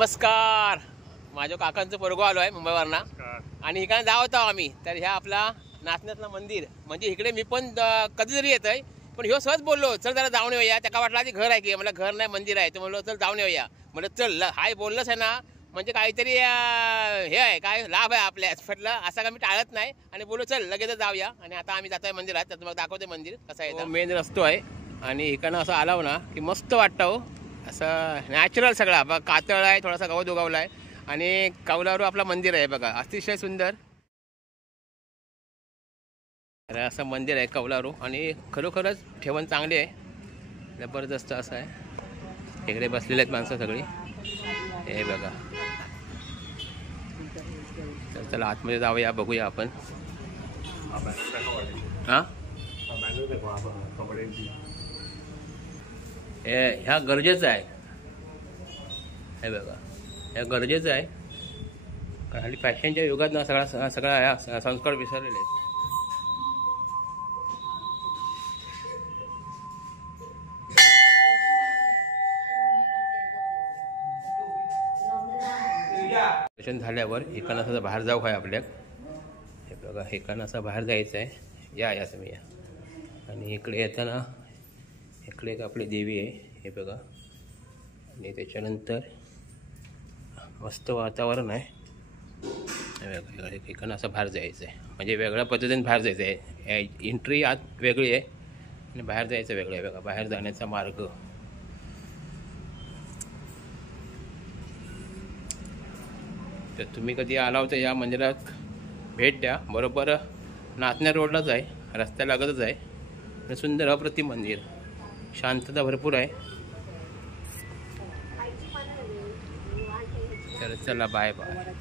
नमस्कार. माझ्या काकांचं पोरगो आलो आहे मुंबईवरनं आणि इकडे जात होतो आम्ही. तर ह्या आपला नाचण्यातलं मंदिर म्हणजे इकडे मी पण कधीतरी येत आहे, पण ह्यो सहज बोललो चल जरा जाऊन येऊया. त्याला वाटलं आधी घर आहे की, मला घर नाही मंदिर आहे. तो म्हणलो चल जाऊन येऊया. म्हणलं चल हाय बोललंच आहे ना, म्हणजे काहीतरी हे आहे काय लाभ आहे आपल्या. म्हटलं असं का मी टाळत नाही आणि बोललो चल लगेच जाऊया. आणि आता आम्ही जातोय मंदिरात. तर तुम्हाला दाखवते मंदिर कसं आहे. मेन रस्तो आहे आणि इकडनं असं आलाव ना की मस्त वाटतं हो. असं नॅचरल सगळा बघा, कातळ आहे, थोडासा गवत उगवला आहे आणि कौलारू आपला मंदिर आहे बघा, अतिशय सुंदर असं मंदिर आहे कौलारू. आणि खरोखरच ठेवण चांगली आहे, जबरदस्त असं आहे. इकडे बसलेले आहेत माणसं सगळी, हे बघा. तर चला आतमध्ये जाऊया, बघूया आपण. हां ह्या गरजेचं आहे, हे बघा, ह्या गरजेचं आहे. कारण हल्ली फॅशनच्या युगात ना सगळा ह्या संस्कार विसरलेले आहेत. दर्शन झाल्यावर एकानं असं बाहेर जाऊ आहे आपल्या. हे बघा, एकानं असं बाहेर जायचं आहे. या तुम्ही या. आणि इकडे येताना इकडे एक आपली देवी आहे, हे बघा. आणि त्याच्यानंतर मस्त वातावरण आहे. हे बघा, एकानं असं बाहेर जायचं आहे, म्हणजे वेगळ्या पद्धतीने बाहेर जायचं आहे. एंट्री आत वेगळी आहे आणि बाहेर जायचं वेगळं आहे बघा. बाहेर जाण्याचा मार्ग. तर तुम्ही कधी आला होता या मंदिरात भेट द्या. बरोबर नाचण्या रोडलाच आहे, रस्त्यालागतच आहे. आणि सुंदर अप्रतिम मंदिर, शांतता भरपूर आहे. तर चला बाय बाय.